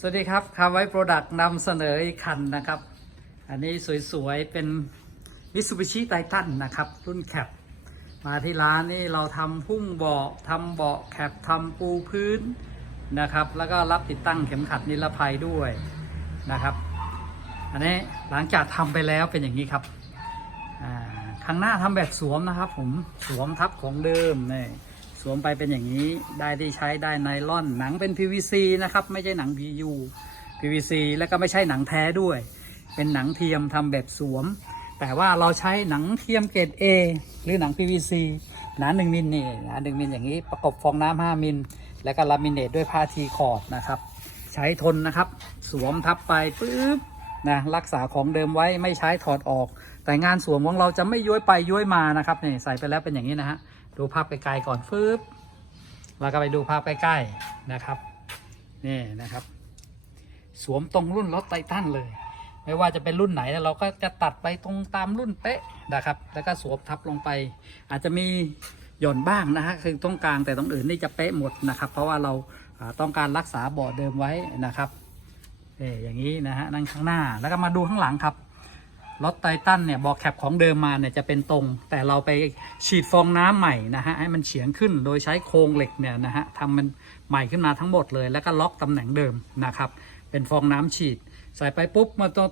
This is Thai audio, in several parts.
สวัสดีครับคาไว้โปรดักต์นำเสนออีกคันนะครับ อันนี้สวยๆ เป็นมิ t ูบิชิไททันนะครับ รุ่นแคปมาที่ร้านนี่เราทำพุ่งเบาะทำเบาะแคปทำปูพื้นนะครับ แล้วก็รับติดตั้งเข็มขัดนิรภัยด้วยนะครับ อันนี้หลังจากทำไปแล้วเป็นอย่างนี้ครับอ่าข้างหน้าทำแบบสวมนะครับ ผมสวมทับของเดิมนี่ สวมไปเป็นอย่างนี้ได้ที่ใช้ได้ไนล่อนหนังเป็น PVC นะครับ ไม่ใช่หนัง PU PVC แล้วก็ไม่ใช่หนังแท้ด้วย เป็นหนังเทียมทำแบบสวม แต่ว่าเราใช้หนังเทียมเกรด A หรือหนัง PVC หนา1มิลนี่หนา1มิลอย่างนี้ประกบฟองน้ำ5มิล แล้วก็ลามิเนตด้วยผ้าทีคอร์ดนะครับ ใช้ทนนะครับ สวมทับไปปุ๊บนะรักษาของเดิมไว้ไม่ใช้ถอดออก แต่งานสวมของเราจะไม่ย้วยไปย้วยมานะครับนี่ใส่ไปแล้วเป็นอย่างนี้นะฮะ ดูภาพไกลๆก่อนฟึบเราก็ไปดูภาพใกล้ๆนะครับ นี่นะครับ สวมตรงรุ่นรถไททันเลย ไม่ว่าจะเป็นรุ่นไหนเราก็จะตัดไปตรงตามรุ่นเป๊ะนะครับ แล้วก็สวมทับลงไป อาจจะมีหย่อนบ้างนะฮะคือตรงกลางแต่ตรงอื่นนี่จะเป๊ะหมดนะครับ เพราะว่าเราต้องการรักษาเบาะเดิมไว้นะครับเอออย่างนี้นะฮะนั่งข้างหน้าแล้วก็มาดูข้างหลังครับ รถไททันเนี่ยบาะแคปของเดิมมาเนี่ยจะเป็นตรง แต่เราไปฉีดฟองน้ำใหม่นะฮะให้มันเฉียงขึ้นโดยใช้โครงเหล็กเนี่ยนะฮะทำมันใหม่ขึ้นมาทั้งหมดเลย แล้วก็ล็อกตำแหน่งเดิมนะครับ เป็นฟองน้ำฉีด ใส่ไปปุ๊บมาตัว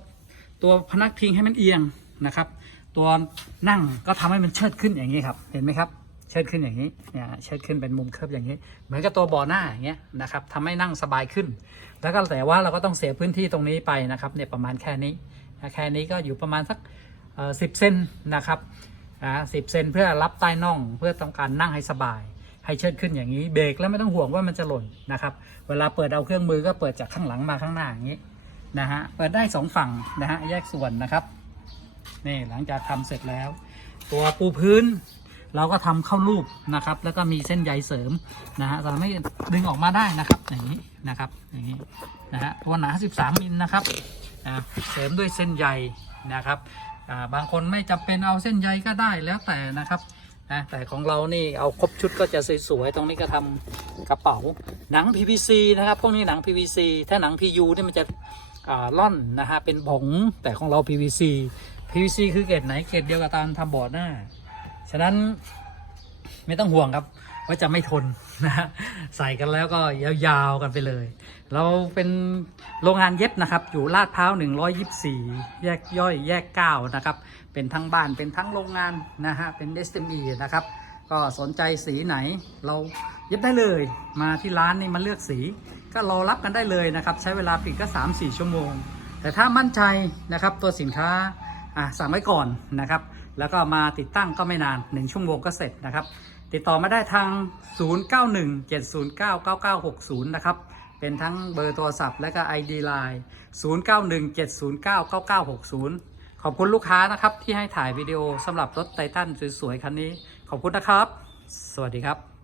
ตัวพนักพิงให้มันเอียงนะครับ ตัวนั่งก็ทำให้มันเชิดขึ้นอย่างนี้ครับเห็นไหมครับเชิดขึ้นอย่างนี้เนี่ยเชิดขึ้นเป็นมุมเคิร์ฟอย่างนี้ เหมือนกับตัวบาะหน้าอย่างเงี้ยนะครับทำให้นั่งสบายขึ้น แล้วก็แต่ว่าเราก็ต้องเสียพื้นที่ตรงนี้ไปนะครับเนี่ยประมาณแค่นี้ แค่นี้ก็อยู่ประมาณสักสิบเซนนะครับอ่าสิบเซนเพื่อรับใต้น่องเพื่อต้องการนั่งให้สบาย ให้เชิดขึ้นอย่างนี้เบรกแล้วไม่ต้องห่วงว่ามันจะหล่นนะครับ เวลาเปิดเอาเครื่องมือก็เปิดจากข้างหลังมาข้างหน้าอย่างนี้นะฮะเปิดได้สองฝั่งนะฮะแยกส่วนนะครับนี่หลังจากทำเสร็จแล้ว ตัวปูพื้นเราก็ทำเข้ารูปนะครับ แล้วก็มีเส้นใยเสริมนะฮะทำให้ดึงออกมาได้นะครับอย่างนี้นะครับอย่างนี้นะฮะตัวหนา 13มิลนะครับ อ่าเสริมด้วยเส้นใยนะครับาบางคนไม่จำเป็นเอาเส้นใยก็ได้แล้วแต่นะครับนะแต่ของเรานี่เอาครบชุดก็จะสวยๆตรงนี้ก็ทำกระเป๋าหนัง PVC นะครับพวกนี้หนัง PVC ถ้าหนัง PU นี่มันจะล่อนนะฮะเป็นผงแต่ของเรา PVC PVC คือเกรดไหนเกรดเดียวกับตอนทำบอร์ดหน้า ฉะนั้นไม่ต้องห่วงครับ ว่าจะไม่ทนนะฮะใส่กันแล้วก็ยาวๆกันไปเลย เราเป็นโรงงานเย็บนะครับ อยู่ลาดพร้าว 124 แยกย่อยแยก 9 นะครับ เป็นทั้งบ้านเป็นทั้งโรงงานนะฮะเป็น SME นะครับ ก็สนใจสีไหนเราเย็บได้เลยมาที่ร้านนี่มาเลือกสี ก็รอรับกันได้เลยนะครับ ใช้เวลาผลิตก็ 3-4 ชั่วโมง แต่ถ้ามั่นใจนะครับตัวสินค้าอะสั่งไว้ก่อนนะครับ แล้วก็มาติดตั้งก็ไม่นาน 1 ชั่วโมงก็เสร็จนะครับ ติดต่อมาได้ทาง 0917099960 นะครับ เป็นทั้งเบอร์โทรศัพท์และก็ ID Line 0917099960 ขอบคุณลูกค้านะครับที่ให้ถ่ายวิดีโอสำหรับรถไททันสวยๆ คันนี้ ขอบคุณนะครับ สวัสดีครับ